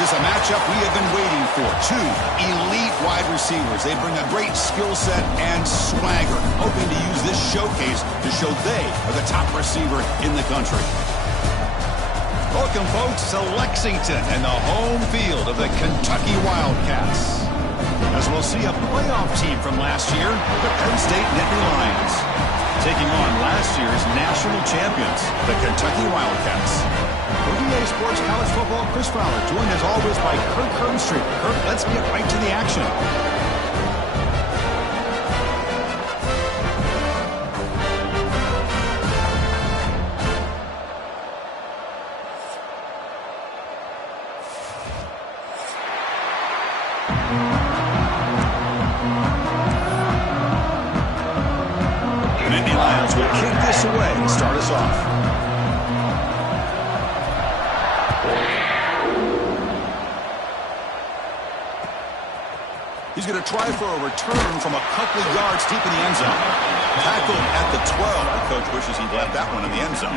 This is a matchup we have been waiting for. Two elite wide receivers. They bring a great skill set and swagger, hoping to use this showcase to show they are the top receiver in the country. Welcome, folks, to Lexington and the home field of the Kentucky Wildcats. As we'll see a playoff team from last year, the Penn State Nittany Lions, taking on last year's national champions, the Kentucky Wildcats. For EA Sports College Football, Chris Fowler, joined as always by Kirk Hermstreet. Kirk, let's get right to the action. Nittany Lions will kick this away and start us off. He's going to try for a return from a couple of yards deep in the end zone. Tackled at the 12. The coach wishes he'd left that one in the end zone.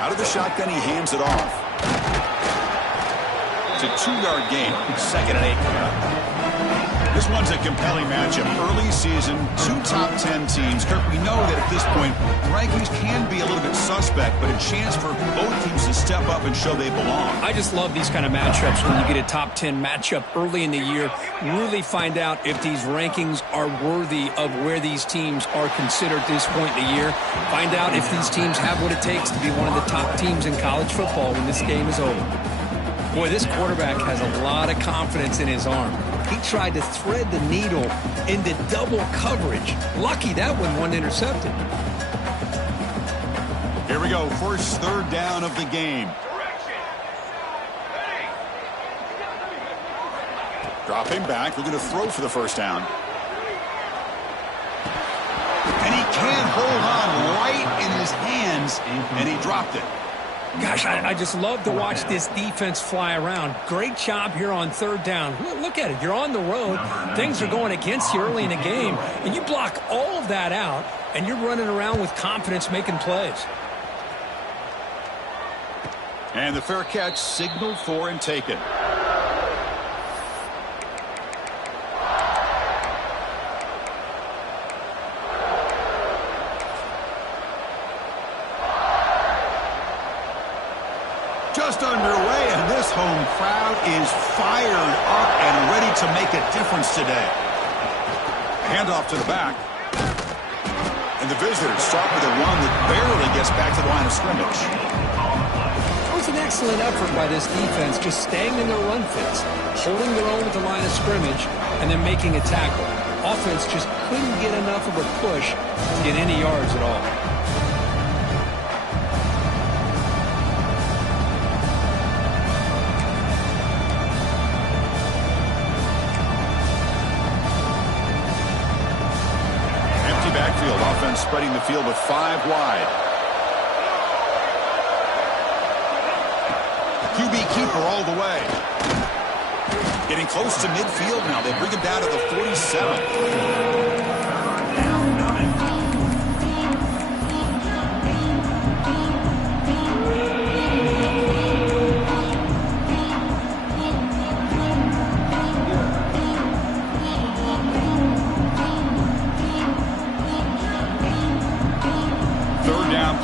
Out of the shotgun, he hands it off. It's a 2-yard gain. 2nd and 8 coming up. This one's a compelling matchup. Early season, 2 top 10 teams. Kirk, we know that at this point, rankings can be a little bit suspect, but a chance for both teams to step up and show they belong. I just love these kind of matchups when you get a top 10 matchup early in the year. Really find out if these rankings are worthy of where these teams are considered at this point in the year. Find out if these teams have what it takes to be one of the top teams in college football when this game is over. Boy, this quarterback has a lot of confidence in his arm. He tried to thread the needle into double coverage. Lucky that one wasn't intercepted. Here we go. First 3rd down of the game. Dropping back. We're going to throw for the first down. And he can't hold on right in his hands, and he dropped it. Gosh, I just love to watch this defense fly around. Great job here on 3rd down. Look at it. You're on the road. Things are going against you early in the game, and you block all of that out, and you're running around with confidence making plays. And the fair catch signaled for and taken. Just underway, and this home crowd is fired up and ready to make a difference today. Handoff to the back. And the visitors start with a run that barely gets back to the line of scrimmage. It was an excellent effort by this defense, just staying in their run fits, holding their own at the line of scrimmage, and then making a tackle. Offense just couldn't get enough of a push to get any yards at all. Backfield offense spreading the field with 5 wide. QB keeper all the way. Getting close to midfield now. They bring him down to the 47.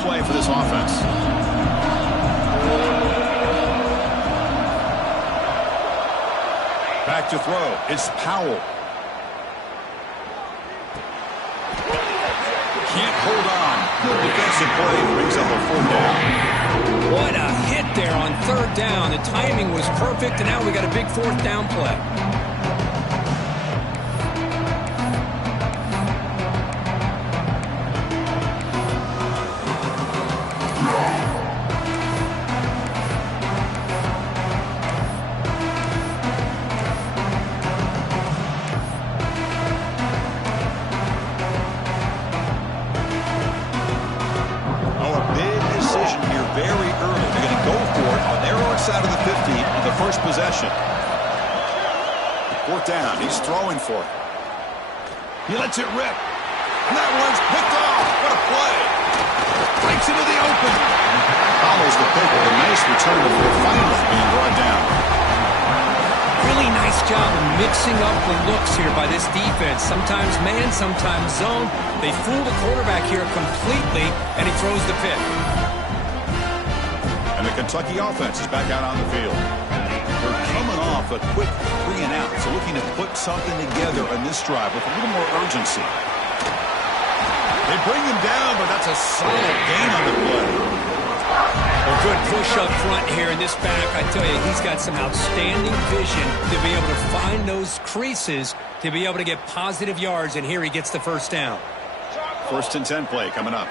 Play for this offense. Back to throw. It's Powell. Can't hold on. Good defensive play brings up a 4th down. What a hit there on 3rd down. The timing was perfect, and now we got a big 4th down play. 4th down. He's throwing for it. He lets it rip. And that one's picked off. What a play. Breaks into the open. Follows the pick with a nice return before finally being brought down. Really nice job of mixing up the looks here by this defense. Sometimes man, sometimes zone. They fool the quarterback here completely, and he throws the pick. And the Kentucky offense is back out on the field. They're coming off a quick 3-and-out, so looking to put something together on this drive with a little more urgency. They bring him down, but that's a solid gain on the play. A good push up front here in this back. I tell you, he's got some outstanding vision to be able to find those creases, to be able to get positive yards, and here he gets the 1st down. 1st and 10 play coming up.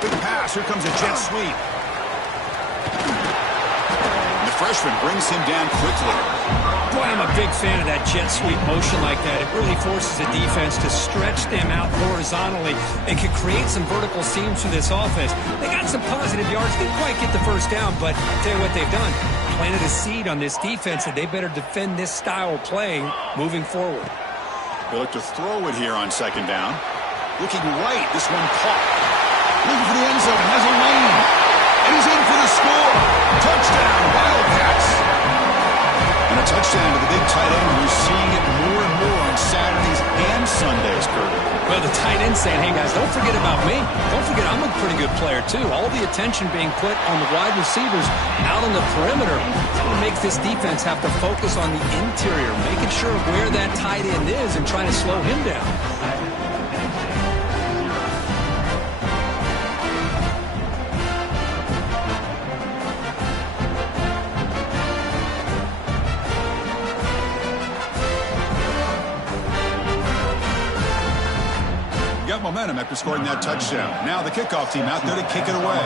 Big pass. Here comes a jet sweep. And the freshman brings him down quickly. Boy, I'm a big fan of that jet sweep motion like that. It really forces the defense to stretch them out horizontally and can create some vertical seams for this offense. They got some positive yards. Didn't quite get the 1st down, but I'll tell you what they've done. Planted a seed on this defense that they better defend this style of play moving forward. They look to throw it here on 2nd down. Looking right. This one caught. Looking for the end zone. Has a lane. And he's in for the score. Touchdown, Wildcats. And a touchdown to the big tight end. We're seeing it more and more on Saturdays and Sundays, Kurt. Well, the tight end saying, hey, guys, don't forget about me. Don't forget I'm a pretty good player, too. All the attention being put on the wide receivers out on the perimeter. It makes this defense have to focus on the interior, making sure where that tight end is and trying to slow him down. Got momentum after scoring that touchdown. Now the kickoff team out there to kick it away.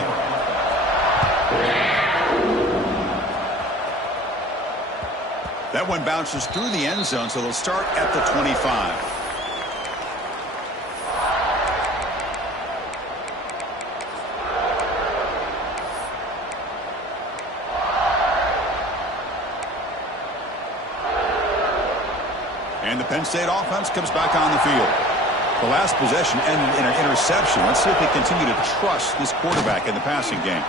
That one bounces through the end zone, so they'll start at the 25. And the Penn State offense comes back on the field. The last possession ended in an interception. Let's see if they continue to trust this quarterback in the passing game.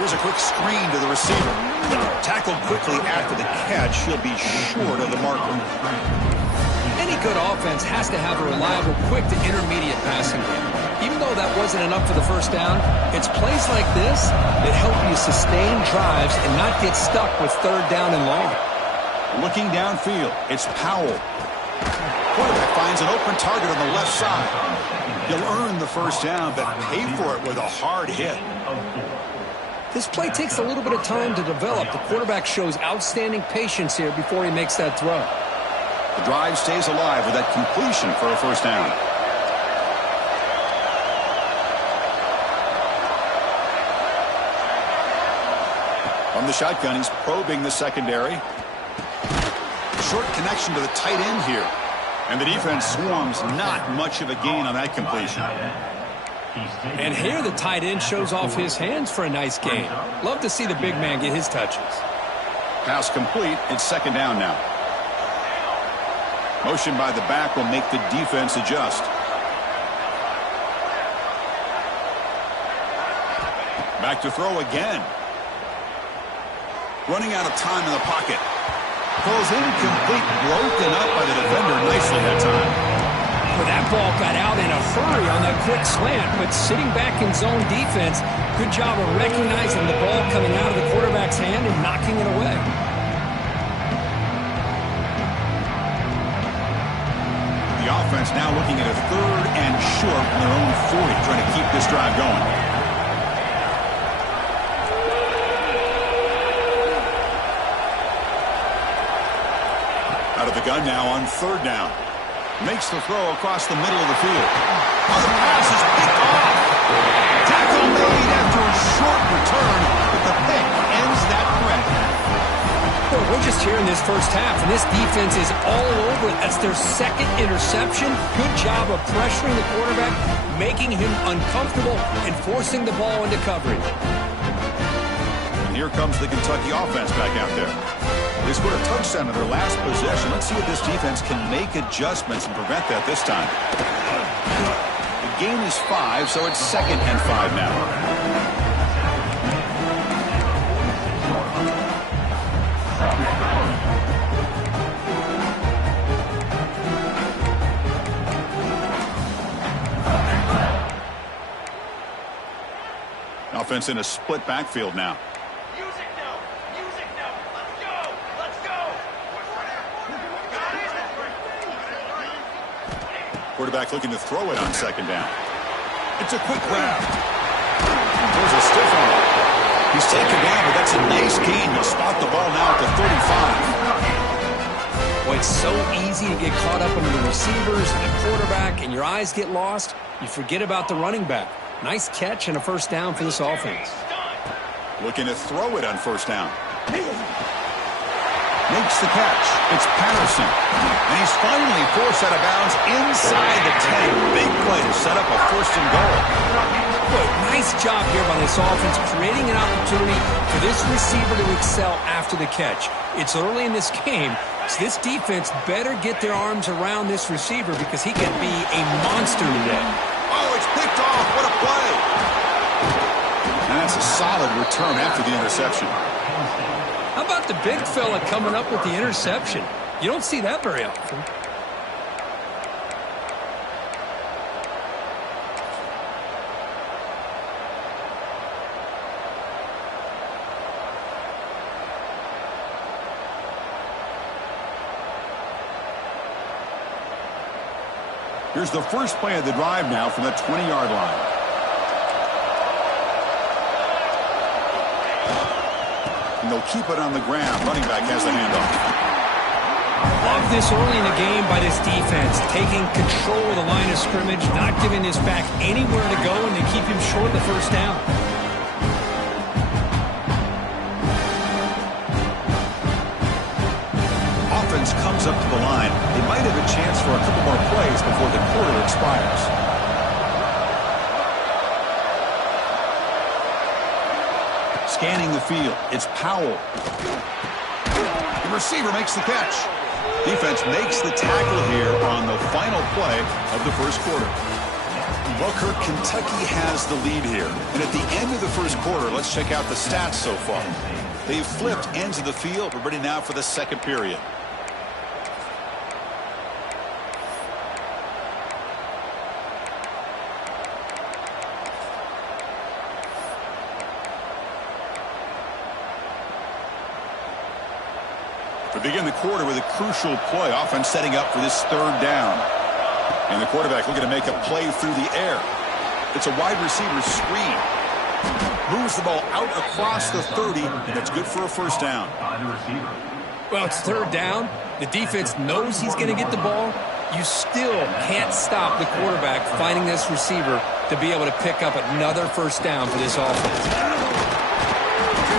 Here's a quick screen to the receiver. Tackled quickly after the catch. He'll be short of the marker. Any good offense has to have a reliable, quick to intermediate passing game. Even though that wasn't enough for the 1st down, it's plays like this that help you sustain drives and not get stuck with 3rd down and long. Looking downfield, it's Powell. Quarterback finds an open target on the left side. He'll earn the 1st down, but pay for it with a hard hit. This play takes a little bit of time to develop. The quarterback shows outstanding patience here before he makes that throw. The drive stays alive with that completion for a 1st down. From the shotgun, he's probing the secondary. Short connection to the tight end here. And the defense swarms, not much of a gain on that completion. And here the tight end shows off his hands for a nice gain. Love to see the big man get his touches. Pass complete. It's 2nd down now. Motion by the back will make the defense adjust. Back to throw again. Running out of time in the pocket. Throws incomplete, broken up by the defender nicely that time. Well, that ball got out in a hurry on that quick slant, but sitting back in zone defense, good job of recognizing the ball coming out of the quarterback's hand and knocking it away. The offense now looking at a 3rd and short from their own 40, trying to keep this drive going. Out of the gun now on 3rd down. Makes the throw across the middle of the field. Oh, the pass is picked off. Tackle made after a short return, but the pick ends that threat. Well, we're just here in this 1st half, and this defense is all over it. That's their 2nd interception. Good job of pressuring the quarterback, making him uncomfortable, and forcing the ball into coverage. And here comes the Kentucky offense back out there. This scored a touchdown in their last possession. Let's see if this defense can make adjustments and prevent that this time. The game is 5, so it's 2nd and 5 now. Offense in a split backfield now. Quarterback looking to throw it on 2nd down. It's a quick grab. There's a stiff arm. He's taken down, but that's a nice gain. He'll spot the ball now at the 35. Boy, it's so easy to get caught up under the receivers and the quarterback, and your eyes get lost. You forget about the running back. Nice catch and a 1st down for this offense. Looking to throw it on 1st down. Makes the catch. It's Patterson. And he's finally forced out of bounds inside the 10. Big play to set up a 1st and goal. Boy, nice job here by this offense, creating an opportunity for this receiver to excel after the catch. It's early in this game, so this defense better get their arms around this receiver because he could be a monster today. Oh, it's picked off. What a play. And that's a solid return after the interception. How about the big fella coming up with the interception? You don't see that very often. Here's the first play of the drive now from the 20-yard line. And they'll keep it on the ground. Running back has the handoff. Love this early in the game by this defense, taking control of the line of scrimmage, not giving this back anywhere to go, and they keep him short of the 1st down. Offense comes up to the line. They might have a chance for a couple more plays before the quarter expires. Scanning the field. It's Powell. The receiver makes the catch. Defense makes the tackle here on the final play of the 1st quarter. Well, Kirk, Kentucky has the lead here. And at the end of the 1st quarter, let's check out the stats so far. They've flipped ends of the field. We're ready now for the 2nd period. We begin the quarter with a crucial play. Offense setting up for this 3rd down. And the quarterback looking to make a play through the air. It's a wide receiver screen. Moves the ball out across the 30, and it's good for a 1st down. Well, it's 3rd down. The defense knows he's going to get the ball. You still can't stop the quarterback finding this receiver to be able to pick up another 1st down for this offense.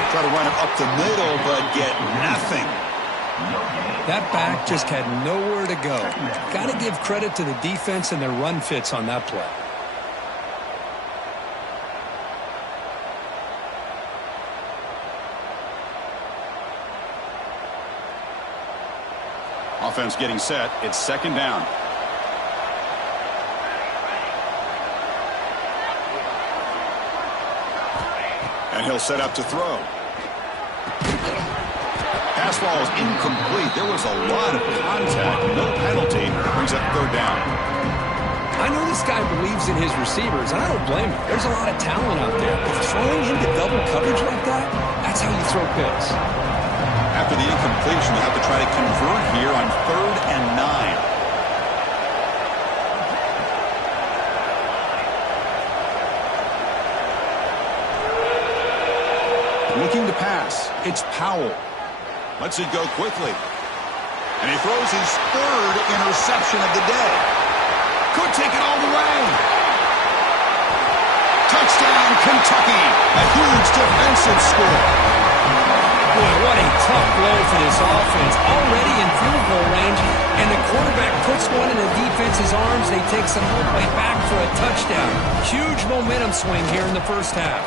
Try to run it up the middle, but get nothing. That back just had nowhere to go. Got to give credit to the defense and their run fits on that play. Offense getting set. It's 2nd down. And he'll set up to throw. Pass ball is incomplete. There was a lot of contact. No penalty. Brings up 3rd down. I know this guy believes in his receivers, and I don't blame him. There's a lot of talent out there. But throwing into double coverage like that, that's how you throw picks. After the incompletion, they'll have to try to convert here on 3rd and 9. Looking to pass. It's Powell. Lets it go quickly. And he throws his 3rd interception of the day. Could take it all the way. Touchdown, Kentucky. A huge defensive score. Boy, what a tough blow for this offense. Already in field goal range, and the quarterback puts one in the defense's arms. They take some way back for a touchdown. Huge momentum swing here in the 1st half.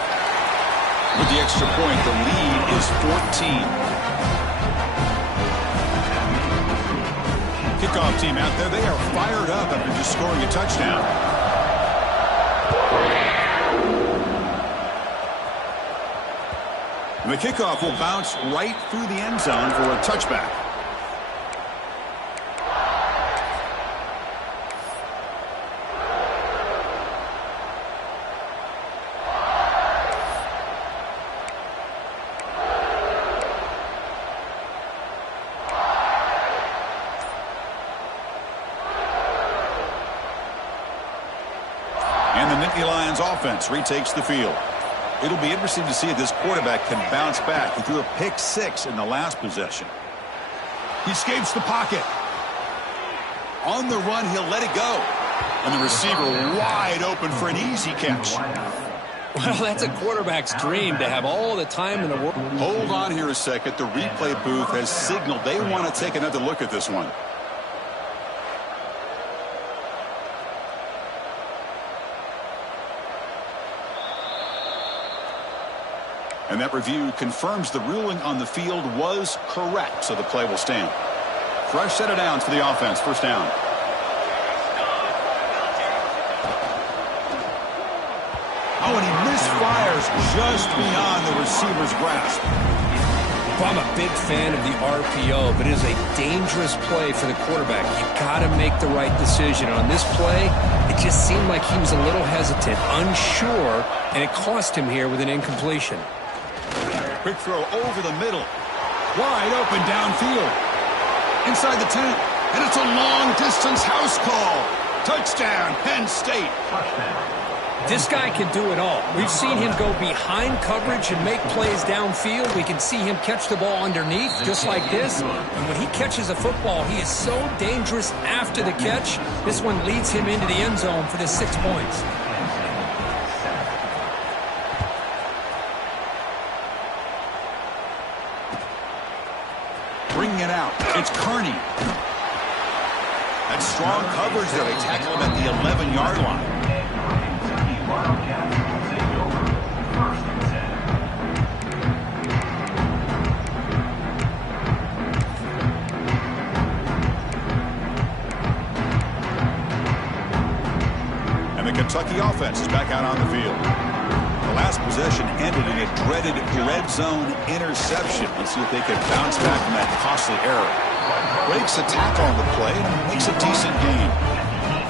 With the extra point, the lead is 14. team out there, they are fired up after just scoring a touchdown. The kickoff will bounce right through the end zone for a touchback. And the Nittany Lions offense retakes the field. It'll be interesting to see if this quarterback can bounce back. He threw a pick-6 in the last possession. He escapes the pocket. On the run, he'll let it go. And the receiver wide open for an easy catch. Well, that's a quarterback's dream to have all the time in the world. Hold on here a second. The replay booth has signaled they want to take another look at this one. And that review confirms the ruling on the field was correct, so the play will stand. Fresh set of downs for the offense. First down. Oh, and he misfires just beyond the receiver's grasp. Well, I'm a big fan of the RPO, but it is a dangerous play for the quarterback. You got to make the right decision. On this play, it just seemed like he was a little hesitant, unsure, and it cost him here with an incompletion. Quick throw over the middle. Wide open downfield. Inside the 10. And it's a long-distance house call. Touchdown, Penn State. This guy can do it all. We've seen him go behind coverage and make plays downfield. We can see him catch the ball underneath, just like this. And when he catches a football, he is so dangerous after the catch. This one leads him into the end zone for the 6 points. Bringing it out. It's Kearney. That's strong coverage there. They tackle him at the 11-yard line. And the Kentucky offense is back out on the field. The last possession ended in a dreaded red zone interception. Let's see if they can bounce back from that costly error. Breaks a tackle on the play and makes a decent gain.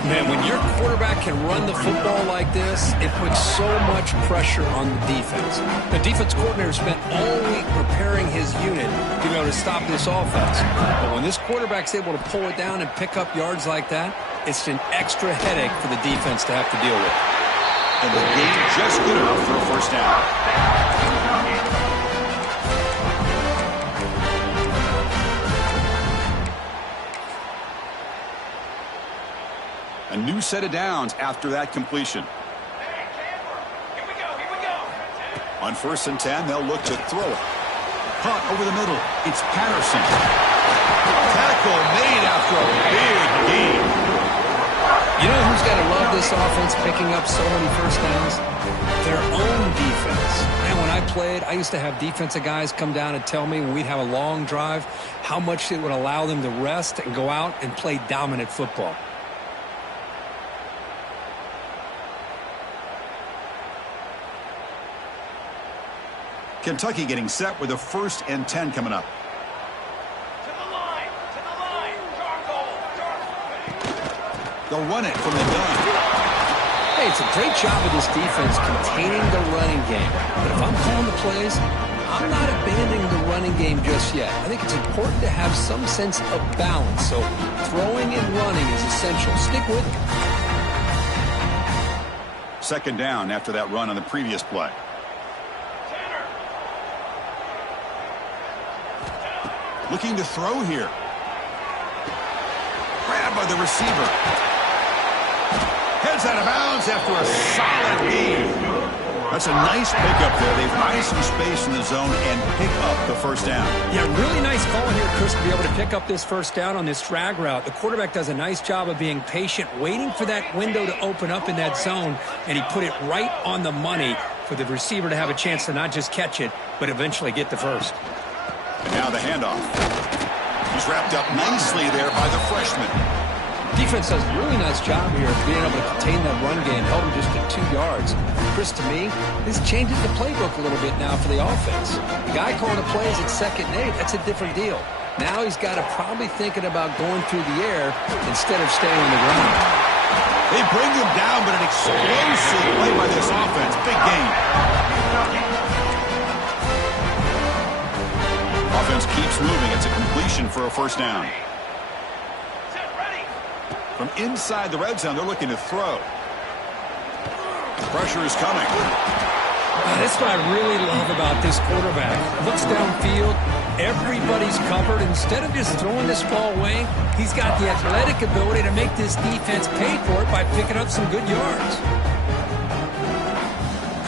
Man, when your quarterback can run the football like this, it puts so much pressure on the defense. The defense coordinator spent all week preparing his unit to be able to stop this offense. But when this quarterback's able to pull it down and pick up yards like that, it's an extra headache for the defense to have to deal with. And the game just good enough for a first down. A new set of downs after that completion. Here we go. On 1st and 10, they'll look to throw it. Caught over the middle. It's Patterson. Tackle made after a big gain. You know who's got to love this offense picking up so many first downs? Their own defense. And when I played, I used to have defensive guys come down and tell me when we'd have a long drive how much it would allow them to rest and go out and play dominant football. Kentucky getting set with a 1st and 10 coming up. To the line. They'll run it from the gun. Hey, it's a great job of this defense containing the running game. But if I'm calling the plays, I'm not abandoning the running game just yet. I think it's important to have some sense of balance. So throwing and running is essential. Stick with it. 2nd down after that run on the previous play. Looking to throw here. Grabbed by the receiver. Heads out of bounds after a solid gain. That's a nice pickup there. They find some space in the zone and pick up the first down. Yeah, really nice call here, Chris, to be able to pick up this first down on this drag route. The quarterback does a nice job of being patient, waiting for that window to open up in that zone, and he put it right on the money for the receiver to have a chance to not just catch it, but eventually get the first. And now the handoff. He's wrapped up nicely there by the freshman. Defense does a really nice job here of being able to contain that run game, held him just at 2 yards. Chris, to me, this changes the playbook a little bit now for the offense. The guy calling the plays at 2nd and 8, that's a different deal. Now he's got to probably thinking about going through the air instead of staying on the ground. They bring him down, but an explosive play by this offense. Big gain. Offense keeps moving. It's a completion for a first down. From inside the red zone, they're looking to throw. Pressure is coming. That's what I really love about this quarterback. Looks downfield. Everybody's covered. Instead of just throwing this ball away, he's got the athletic ability to make this defense pay for it by picking up some good yards.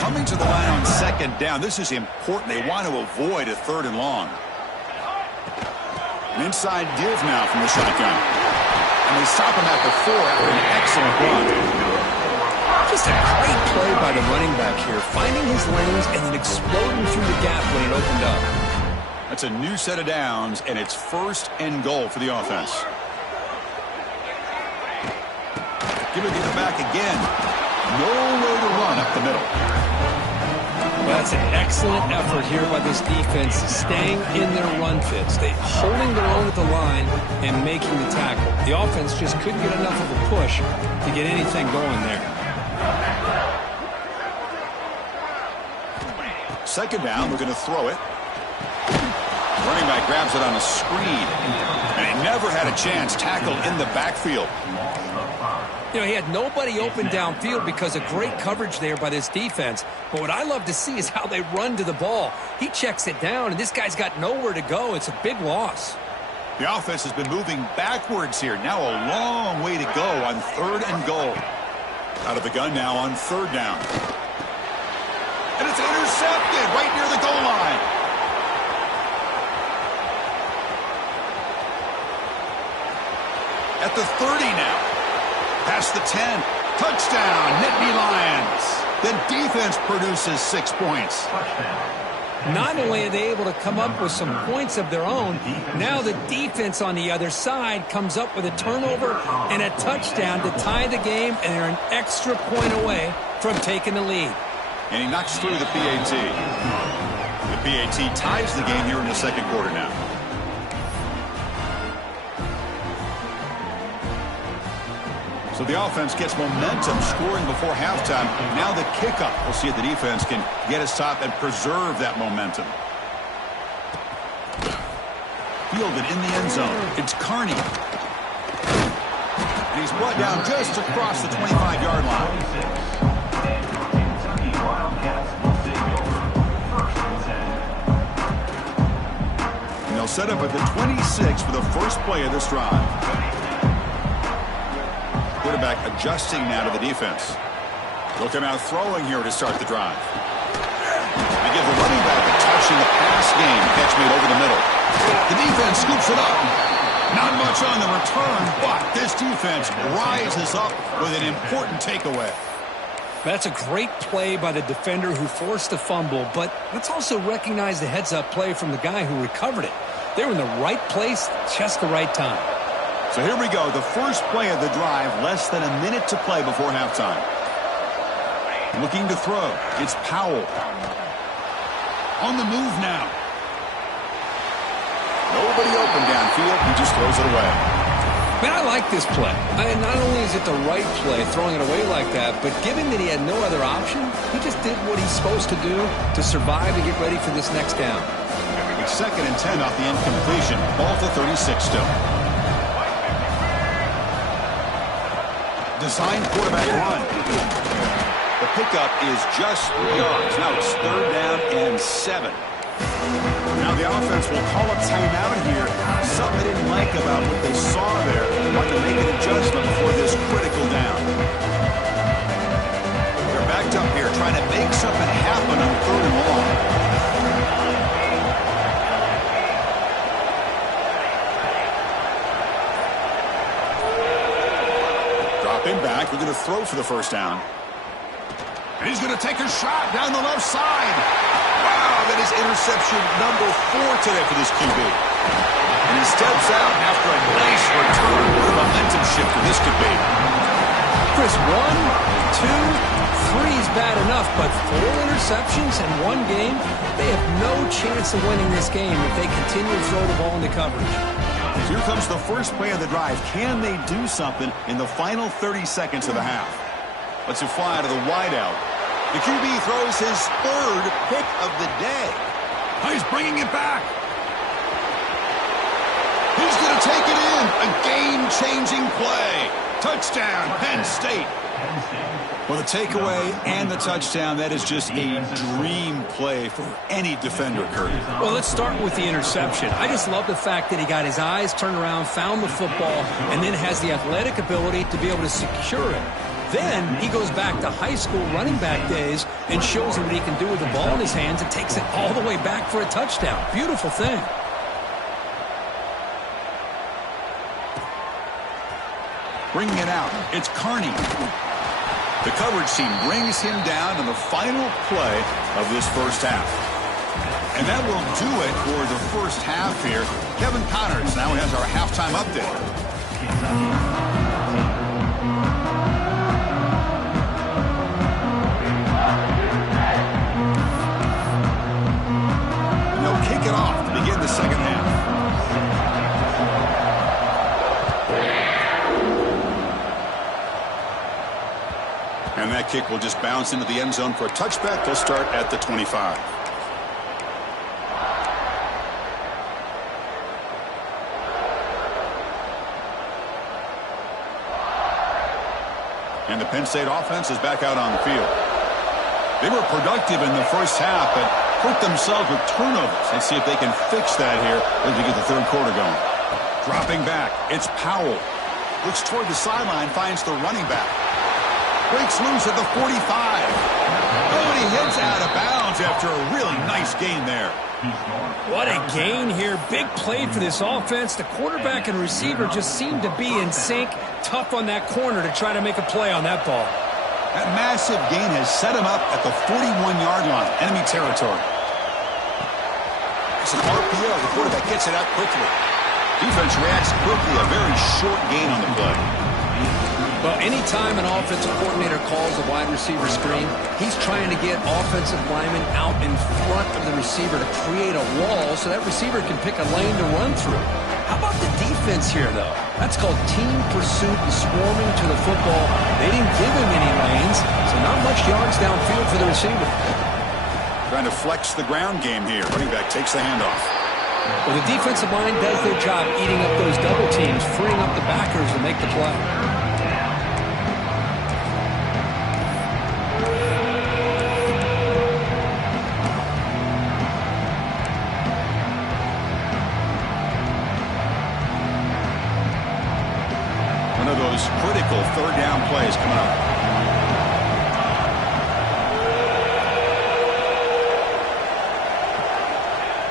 Coming to the line on 2nd down. This is important. They want to avoid a 3rd and long. An inside give now from the shotgun. And they stop him at the 4 after an excellent run. Just a great play by the running back here, finding his lanes and then exploding through the gap when it opened up. That's a new set of downs, and it's 1st and goal for the offense. Give it to the back again. Nowhere to run up the middle. Well, that's an excellent effort here by this defense, staying in their run fits. They holding their own at the line and making the tackle. The offense just couldn't get enough of a push to get anything going there. 2nd down, we're going to throw it. Running back grabs it on a screen. And he never had a chance. Tackled in the backfield. You know, he had nobody open downfield because of great coverage there by this defense. But what I love to see is how they run to the ball. He checks it down, and this guy's got nowhere to go. It's a big loss. The offense has been moving backwards here. Now a long way to go on 3rd and goal. Out of the gun now on 3rd down. And it's intercepted right near the goal line. At the 30 now. Past the 10. Touchdown, Nittany Lions. The defense produces 6 points. Not only are they able to come up with some points of their own, now the defense on the other side comes up with a turnover and a touchdown to tie the game, and they're an extra point away from taking the lead. And he knocks through the PAT. The PAT ties the game here in the 2nd quarter now. So the offense gets momentum, scoring before halftime. Now the kickoff. We'll see if the defense can get us top and preserve that momentum. Fielded in the end zone. It's Carney. And he's brought down just across the 25-yard line. And they'll set up at the 26 for the first play of this drive. Quarterback adjusting now to the defense. They'll come out throwing here to start the drive. They give the running back a touch in the pass game. Catch me over the middle. The defense scoops it up. Not much on the return, but this defense rises up with an important takeaway. That's a great play by the defender who forced the fumble, but let's also recognize the heads-up play from the guy who recovered it. They were in the right place, just the right time. So here we go, the first play of the drive, less than a minute to play before halftime. Looking to throw, it's Powell. On the move now. Nobody open downfield, he just throws it away. Man, I like this play. Not only is it the right play, throwing it away like that, but given that he had no other option, he just did what he's supposed to do to survive and get ready for this next down. It's 2nd and 10 off the incompletion. Ball to 36 still. Designed quarterback run. The pickup is just 3 yards. Now it's 3rd down and 7. Now the offense will call a timeout here. Something they didn't like about what they saw there. Want to make an adjustment before this critical down. They're backed up here trying to make something happen on 3rd and long. Dropping back. We're going to throw for the first down. And he's going to take a shot down the left side. Wow, that is interception number 4 today for this QB. And he steps out after a nice return with a momentum shifter this could be. Chris, 1, 2, 3 is bad enough, but 4 interceptions in one game, they have no chance of winning this game if they continue to throw the ball into coverage. Here comes the first play of the drive. Can they do something in the final 30 seconds of the half? Let's fly to the wideout. The QB throws his third pick of the day. He's bringing it back. He's going to take it in. A game-changing play. Touchdown, Penn State. Well, the takeaway and the touchdown, that is just a dream play for any defender, Kurt. Well, let's start with the interception. I just love the fact that he got his eyes turned around, found the football, and then has the athletic ability to be able to secure it. Then he goes back to high school running back days and shows him what he can do with the ball in his hands and takes it all the way back for a touchdown. Beautiful thing. Bringing it out, it's Carney. The coverage team brings him down in the final play of this first half. And that will do it for the first half here. Kevin Connors now has our halftime update. And they'll kick it off to begin the second half. And that kick will just bounce into the end zone for a touchback. They'll start at the 25. And the Penn State offense is back out on the field. They were productive in the first half, but hurt themselves with turnovers. Let's see if they can fix that here as we get the third quarter going. Dropping back, it's Powell. Looks toward the sideline, finds the running back. Breaks loose at the 45. Oh, and he heads out of bounds after a really nice gain there. What a gain here. Big play for this offense. The quarterback and receiver just seem to be in sync. Tough on that corner to try to make a play on that ball. That massive gain has set him up at the 41-yard line, enemy territory. It's an RPO. The quarterback gets it out quickly. Defense reacts quickly. A very short gain on the play. Well, anytime an offensive coordinator calls a wide receiver screen, he's trying to get offensive linemen out in front of the receiver to create a wall so that receiver can pick a lane to run through. How about the defense here, though? That's called team pursuit and swarming to the football. They didn't give him any lanes, so not much yards downfield for the receiver. Trying to flex the ground game here. Running back takes the handoff. Well, the defensive line does their job eating up those double teams, freeing up the backers to make the play. One of those critical third down plays coming up.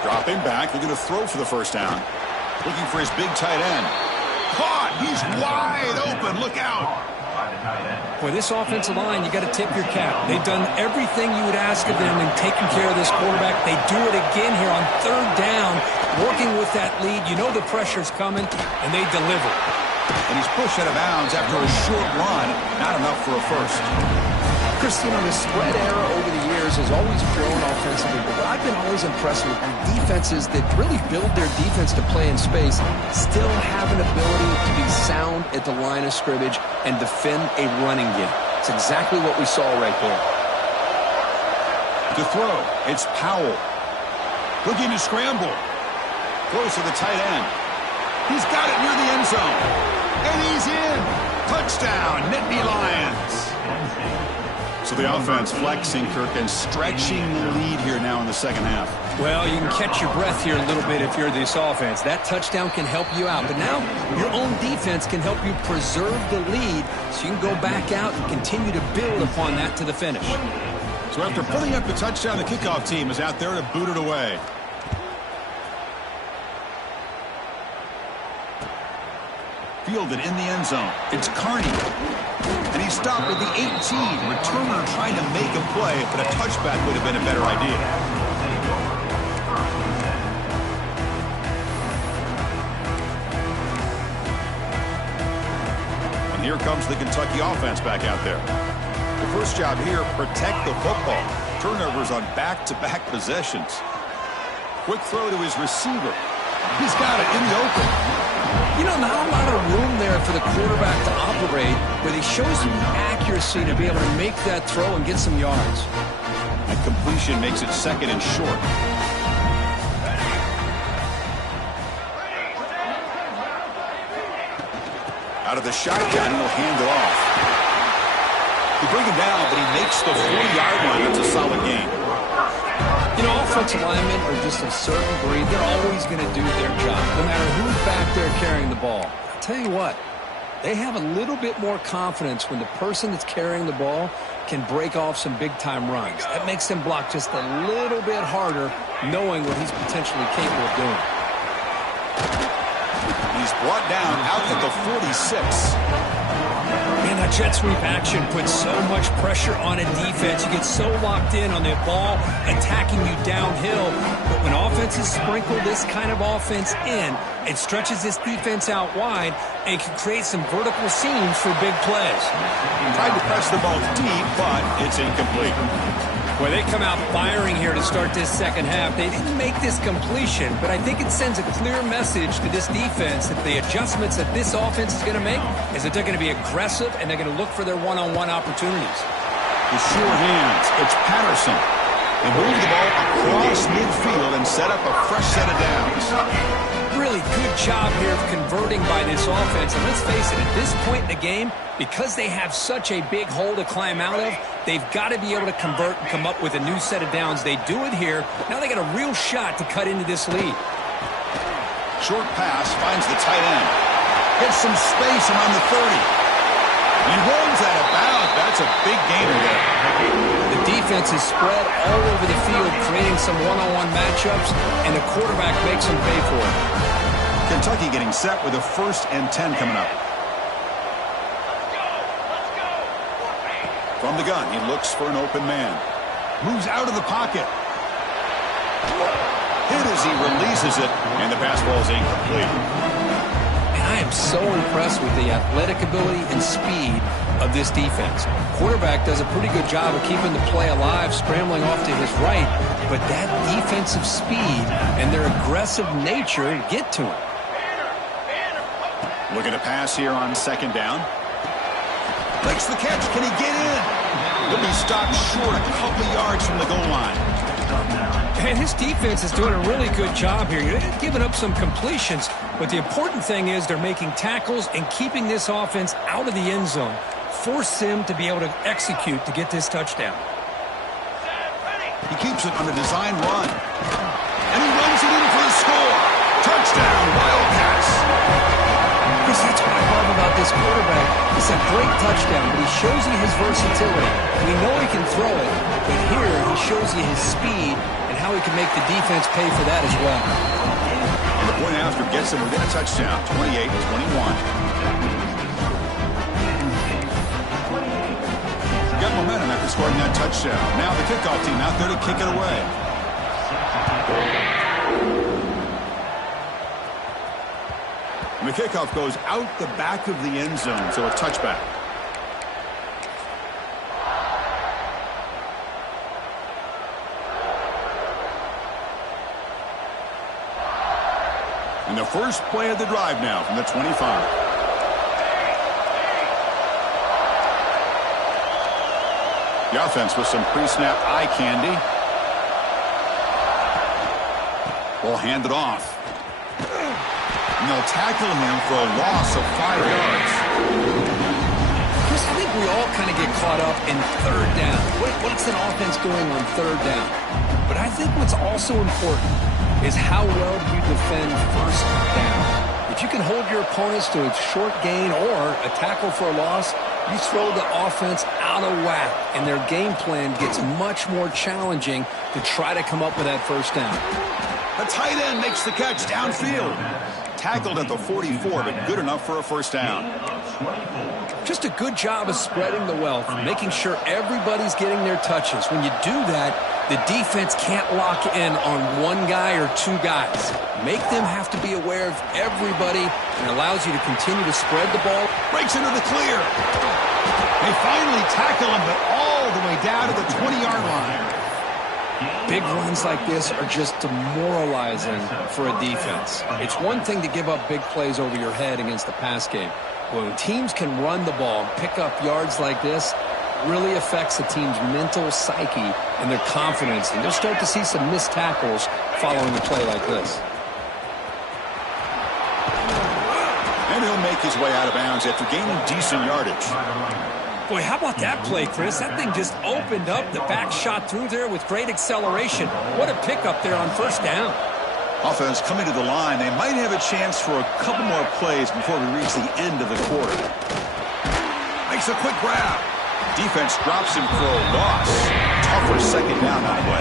Dropping back, looking to throw for the first down. Looking for his big tight end. Caught! He's wide open. Look out! Boy, this offensive line, you got to tip your cap. They've done everything you would ask of them in taking care of this quarterback. They do it again here on third down, working with that lead. You know the pressure's coming, and they deliver. And he's pushed out of bounds after a short run. Not enough for a first. Chris, you know, the spread era over the years has always grown offensively, but what I've been always impressed with are defenses that really build their defense to play in space, still have an ability to be sound at the line of scrimmage and defend a running game. It's exactly what we saw right there. To throw, it's Powell. Looking to scramble. Throws to the tight end. He's got it near the end zone. And he's in. Touchdown, Nittany Lions. So the offense flexing, Kirk, and stretching the lead here now in the second half. Well, you can catch your breath here a little bit if you're this offense. That touchdown can help you out. But now your own defense can help you preserve the lead so you can go back out and continue to build upon that to the finish. So after putting up the touchdown, the kickoff team is out there to boot it away. Fielded in the end zone. It's Carney. And he's stopped at the 18. Returner trying to make a play, but a touchback would have been a better idea. And here comes the Kentucky offense back out there. The first job here, protect the football. Turnovers on back-to-back possessions. Quick throw to his receiver. He's got it in the open. You know, not a lot of room there for the quarterback to operate, but he shows you the accuracy to be able to make that throw and get some yards. That completion makes it second and short. Out of the shotgun, he'll hand it off. He bring him down, but he makes the 40-yard line. That's a solid gain. You know, offensive linemen are just a certain breed. They're always going to do their job, no matter who's back there carrying the ball. I'll tell you what, they have a little bit more confidence when the person that's carrying the ball can break off some big-time runs. That makes them block just a little bit harder, knowing what he's potentially capable of doing. He's brought down out at the 46. Man, that jet sweep action puts so much pressure on a defense. You get so locked in on the ball attacking you downhill. But when offenses sprinkle this kind of offense in, it stretches this defense out wide and can create some vertical seams for big plays. Tried to press the ball deep, but it's incomplete. Boy, they come out firing here to start this second half. They didn't make this completion, but I think it sends a clear message to this defense that the adjustments that this offense is going to make is that they're going to be aggressive and they're going to look for their one-on-one opportunities. With sure hands, it's Patterson. They move the ball across midfield and set up a fresh set of downs. Really good job here of converting by this offense. And let's face it, at this point in the game, because they have such a big hole to climb out of, they've got to be able to convert and come up with a new set of downs. They do it here. Now they got a real shot to cut into this lead. Short pass finds the tight end. Gets some space around the 30. He runs out of bounds. That's a big gainer there. The defense is spread all over the field, creating some one-on-one matchups, and the quarterback makes them pay for it. Kentucky getting set with a 1st and 10 coming up. From the gun, he looks for an open man. Moves out of the pocket. Hit as he releases it, and the pass ball is incomplete. And I am so impressed with the athletic ability and speed of this defense. Quarterback does a pretty good job of keeping the play alive, scrambling off to his right, but that defensive speed and their aggressive nature get to him. Looking to pass here on 2nd down. Makes the catch. Can he get in? He'll be stopped short a couple yards from the goal line. And his defense is doing a really good job here. They're giving up some completions, but the important thing is they're making tackles and keeping this offense out of the end zone. Force him to be able to execute to get this touchdown. He keeps it on a design run. And he runs it in for the score. Touchdown, Wildcats. Chris, that's what I love about this quarterback. It's a great touchdown, but he shows you his versatility. We know he can throw it, but here he shows you his speed and how he can make the defense pay for that as well. And the point after gets him within a touchdown, 28-21. Got momentum after scoring that touchdown. Now the kickoff team out there to kick it away. And the kickoff goes out the back of the end zone, so a touchback. And the first play of the drive now from the 25. The offense with some pre-snap eye candy. Ball handed off. And they'll tackle him for a loss of 5 yards. Chris, I think we all kind of get caught up in 3rd down. What's an offense doing on 3rd down? But I think what's also important is how well do you defend 1st down. If you can hold your opponents to a short gain or a tackle for a loss, you throw the offense out of whack, and their game plan gets much more challenging to try to come up with that 1st down. The tight end makes the catch downfield. Tackled at the 44, but good enough for a 1st down. Just a good job of spreading the wealth, making sure everybody's getting their touches. When you do that, The defense can't lock in on one guy or two guys. Make them have to be aware of everybody, and allows you to continue to spread the ball. Breaks into the clear. They finally tackle him, but all the way down to the 20-yard line. Big runs like this are just demoralizing for a defense. It's one thing to give up big plays over your head against the pass game. When teams can run the ball and pick up yards like this, really affects the team's mental psyche and their confidence. And you'll start to see some missed tackles following a play like this. And he'll make his way out of bounds after gaining decent yardage. Boy, how about that play, Chris? That thing just opened up. The back shot through there with great acceleration. What a pickup there on first down. Offense coming to the line. They might have a chance for a couple more plays before we reach the end of the quarter. Makes a quick grab. Defense drops him for a loss. Tougher second down that way.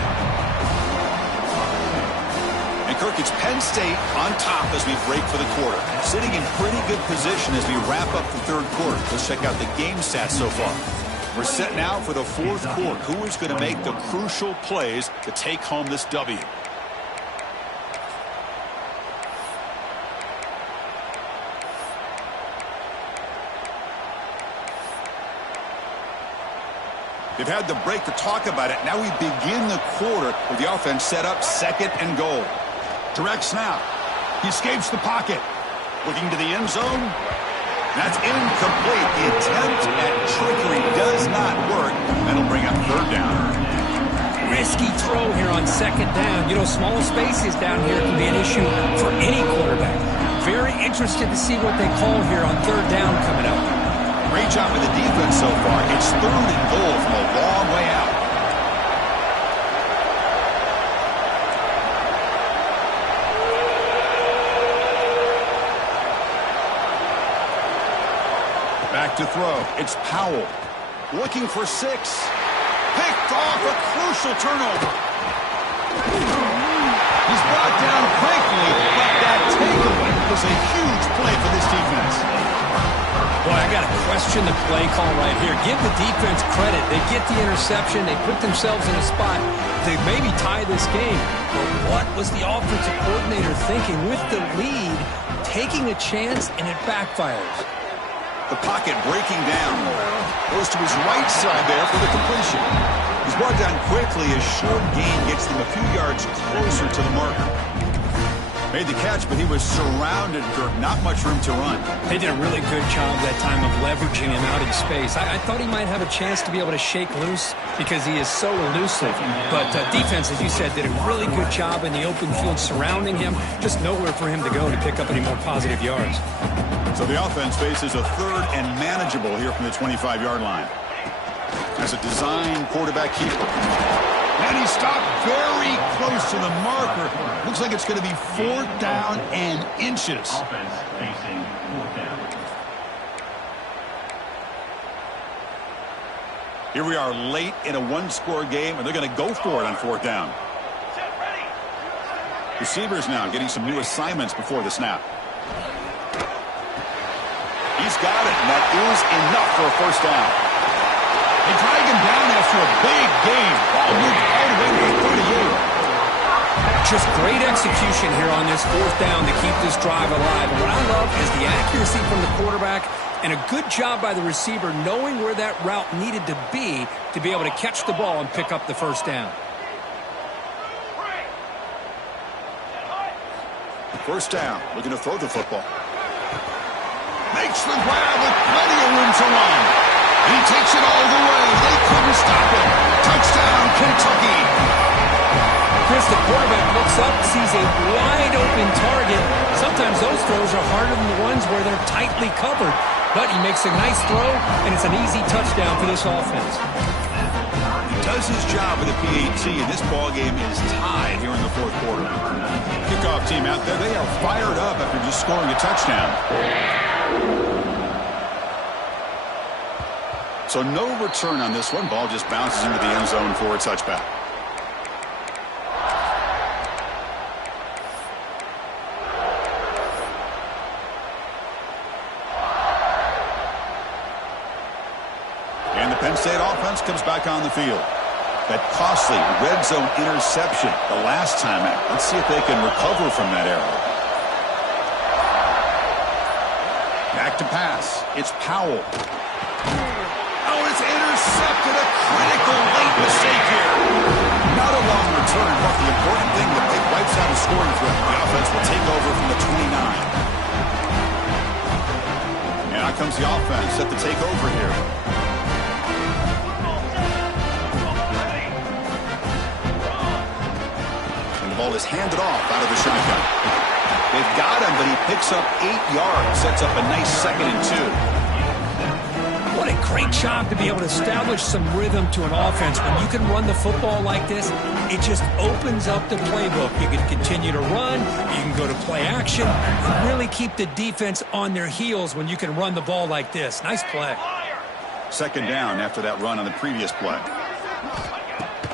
And Kirk, it's Penn State on top as we break for the quarter. Sitting in pretty good position as we wrap up the third quarter. Let's check out the game stats so far. We're set now for the fourth quarter. Who is going to make the crucial plays to take home this W? They've had the break to talk about it. Now we begin the quarter with the offense set up second and goal. Direct snap. He escapes the pocket. Looking to the end zone. That's incomplete. The attempt at trickery does not work. That'll bring up third down. Risky throw here on second down. You know, small spaces down here can be an issue for any quarterback. Very interested to see what they call here on third down coming up. Great job with the defense so far. It's third and goal from a long way out. Back to throw. It's Powell. Looking for 6. Picked off, a crucial turnover. He's brought down quickly, but that takeaway was a huge play for this defense. Boy, I got to question the play call right here. Give the defense credit. They get the interception. They put themselves in a spot to maybe tie this game. But what was the offensive coordinator thinking with the lead, taking a chance, and it backfires? The pocket breaking down. Goes to his right side there for the completion. He's brought down quickly. A short gain gets them a few yards closer to the marker. Made the catch, but he was surrounded, Kirk. Not much room to run. They did a really good job that time of leveraging him out in space. I thought he might have a chance to be able to shake loose because he is so elusive. But defense, as you said, did a really good job in the open field surrounding him. Just nowhere for him to go to pick up any more positive yards. So the offense faces a third and manageable here from the 25-yard line. As a design quarterback keeper. And he stopped very close to the marker. Looks like it's going to be 4th down and inches. Here we are late in a one-score game, and they're going to go for it on 4th down. Receivers now getting some new assignments before the snap. He's got it, and that is enough for a first down. They drag him down after a big game. Ball moved all the way to the 38. Just great execution here on this 4th down to keep this drive alive. And what I love is the accuracy from the quarterback and a good job by the receiver knowing where that route needed to be able to catch the ball and pick up the first down. First down, looking to throw the football. Makes the grab with plenty of room to run. He takes it all the way. They couldn't stop him. Touchdown, Kentucky. Chris, the quarterback looks up, sees a wide-open target. Sometimes those throws are harder than the ones where they're tightly covered. But he makes a nice throw, and it's an easy touchdown for this offense. He does his job with the PAT, and this ball game is tied here in the fourth quarter. Kickoff team out there, they are fired up after just scoring a touchdown. So no return on this one. Ball just bounces into the end zone for a touchback. And the Penn State offense comes back on the field. That costly red zone interception the last time out. Let's see if they can recover from that error. Back to pass. It's Powell. Oh, it's intercepted. A critical late mistake here. Not a long return, but the important thing that they wipes out a scoring threat. The offense will take over from the 29. And out comes the offense set to take over here. Ball is handed off out of the shotgun. They've got him, but he picks up 8 yards. Sets up a nice 2nd and 2. What a great job to be able to establish some rhythm to an offense. When you can run the football like this, it just opens up the playbook. You can continue to run. You can go to play action. And really keep the defense on their heels when you can run the ball like this. Nice play. 2nd down after that run on the previous play.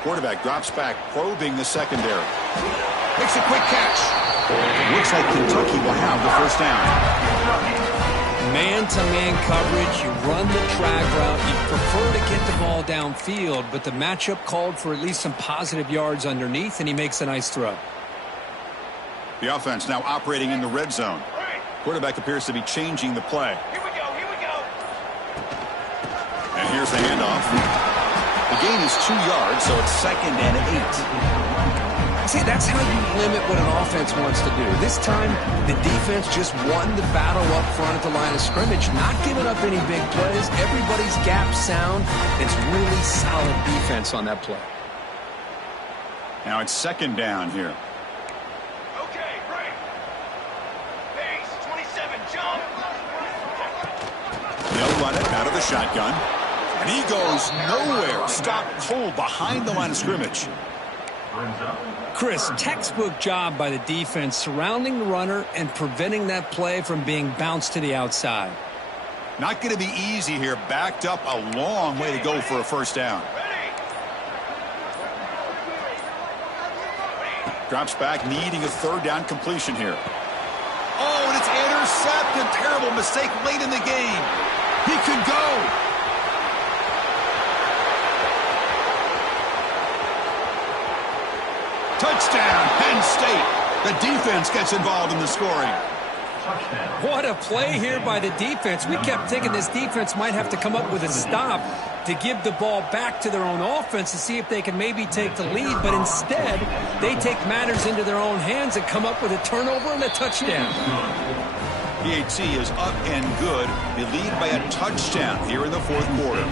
Quarterback drops back, probing the secondary. Makes a quick catch. Looks like Kentucky will have the 1st down. Man-to-man coverage, you run the drag route, you prefer to get the ball downfield, but the matchup called for at least some positive yards underneath, and he makes a nice throw. The offense now operating in the red zone. Quarterback appears to be changing the play. Here we go, here we go. And here's the handoff. The gain is 2 yards, so it's 2nd and 8. See, that's how you limit what an offense wants to do. This time, the defense just won the battle up front at the line of scrimmage, not giving up any big plays. Everybody's gap sound. It's really solid defense on that play. Now it's 2nd down here. Okay, break. Base, 27, jump. They'll run it out of the shotgun. And he goes nowhere. Stopped cold behind the line of scrimmage. Chris, textbook job by the defense surrounding the runner and preventing that play from being bounced to the outside. Not going to be easy here. Backed up a long way to go for a 1st down. Drops back, needing a 3rd down completion here. Oh, and it's intercepted. Terrible mistake late in the game. He could go. Touchdown, Penn State. The defense gets involved in the scoring. What a play here by the defense. We kept thinking this defense might have to come up with a stop to give the ball back to their own offense to see if they can maybe take the lead, but instead they take matters into their own hands and come up with a turnover and a touchdown. PAT is up and good. They lead by a touchdown here in the 4th quarter.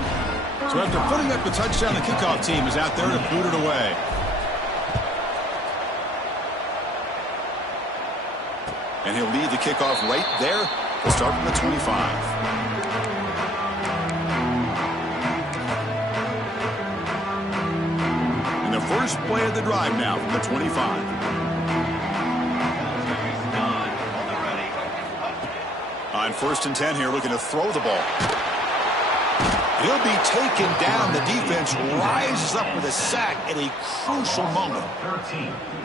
So after putting up the touchdown, the kickoff team is out there to boot it away. And he'll lead the kickoff right there. We'll start from the 25. And the first play of the drive now from the 25. On 1st and 10 here, looking to throw the ball. He'll be taken down. The defense rises up with a sack at a crucial moment.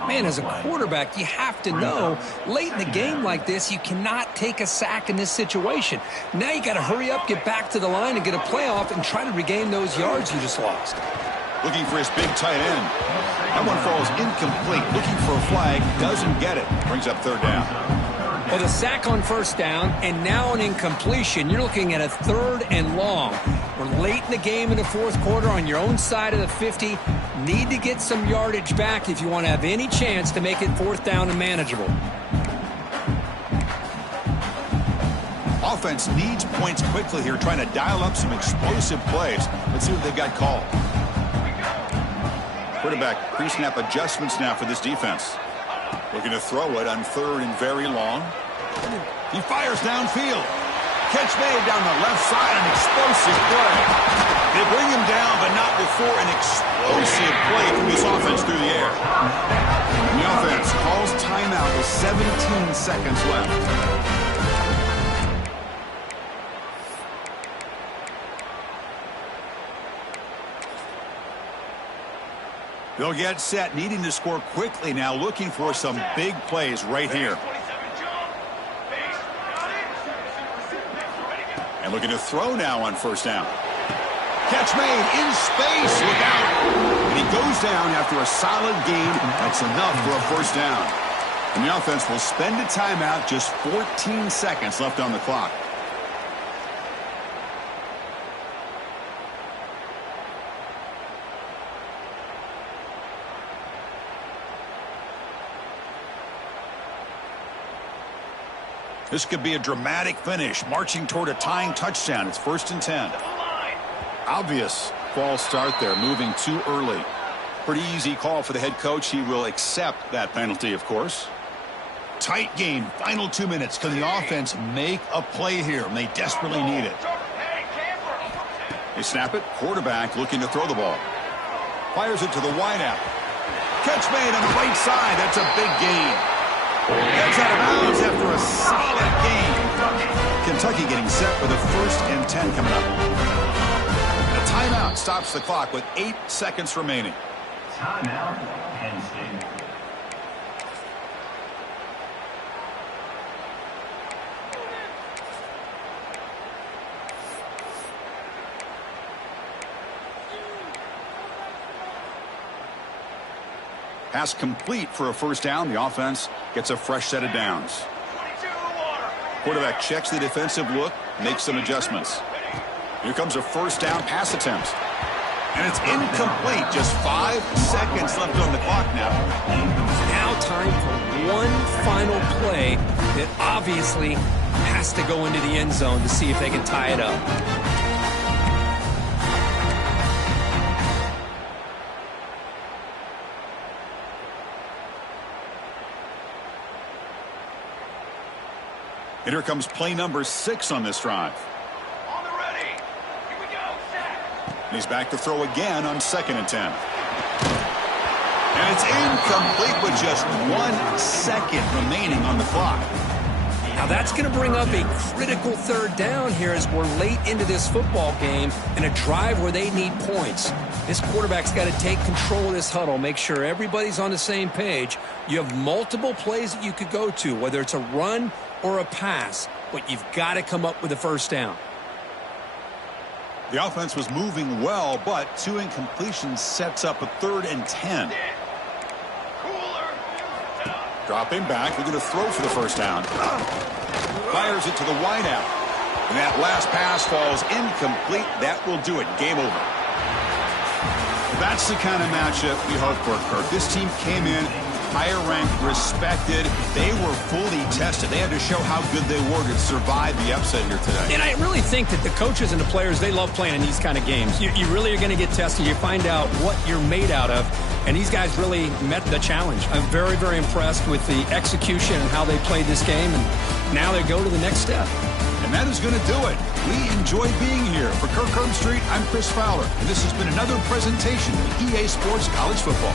Man, as a quarterback, you have to know late in the game like this, you cannot take a sack in this situation. Now you got to hurry up, get back to the line, and get a playoff and try to regain those yards you just lost. Looking for his big tight end. That one falls incomplete. Looking for a flag, doesn't get it. Brings up 3rd down. Well, the sack on 1st down, and now an incompletion. You're looking at a 3rd and long. We're late in the game in the 4th quarter on your own side of the 50. Need to get some yardage back if you want to have any chance to make it 4th down and manageable. Offense needs points quickly here, trying to dial up some explosive plays. Let's see what they've got called. Quarterback pre-snap adjustments now for this defense. Looking to throw it on 3rd and very long. He fires downfield. Catch made down the left side, an explosive play. They bring him down, but not before an explosive play from this offense through the air. The offense calls timeout with 17 seconds left. They'll get set, needing to score quickly now, looking for some big plays right here. And looking to throw now on 1st down. Catch made in space. Look out. And he goes down after a solid gain. That's enough for a first down. And the offense will spend a timeout, just 14 seconds left on the clock. This could be a dramatic finish, marching toward a tying touchdown. It's 1st and 10. Obvious false start there, moving too early. Pretty easy call for the head coach. He will accept that penalty, of course. Tight game, final 2 minutes. Can the offense make a play here? And they desperately need it. They snap it. Quarterback looking to throw the ball. Fires it to the wideout. Catch made on the right side. That's a big gain. Gets out of bounds after a solid game. Kentucky getting set for the 1st and 10 coming up. A timeout stops the clock with 8 seconds remaining. Timeout, Penn State. Pass complete for a first down. The offense gets a fresh set of downs. Quarterback checks the defensive look, makes some adjustments. Here comes a first down pass attempt. And it's incomplete. Just 5 seconds left on the clock now. Now time for one final play that obviously has to go into the end zone to see if they can tie it up. And here comes play number 6 on this drive. On the ready. Here we go. Set. And he's back to throw again on 2nd and 10. And it's incomplete with just 1 second remaining on the clock. Now that's going to bring up a critical 3rd down here as we're late into this football game in a drive where they need points. This quarterback's got to take control of this huddle, make sure everybody's on the same page. You have multiple plays that you could go to, whether it's a run or a pass, but you've got to come up with a first down. The offense was moving well, but 2 incompletions sets up a 3rd and 10. Dropping back, looking to throw for the first down. Fires it to the wideout. And that last pass falls incomplete. That will do it. Game over. That's the kind of matchup we hope for, Kirk. This team came in higher ranked, respected. They were fully tested. They had to show how good they were to survive the upset here today. And I really think that the coaches and the players, they love playing in these kind of games. You really are going to get tested. You find out what you're made out of. And these guys really met the challenge. I'm very, very impressed with the execution and how they played this game. And now they go to the next step. And that is going to do it. We enjoy being here. For Kirk Herbstreit, I'm Chris Fowler. And this has been another presentation of EA Sports College Football.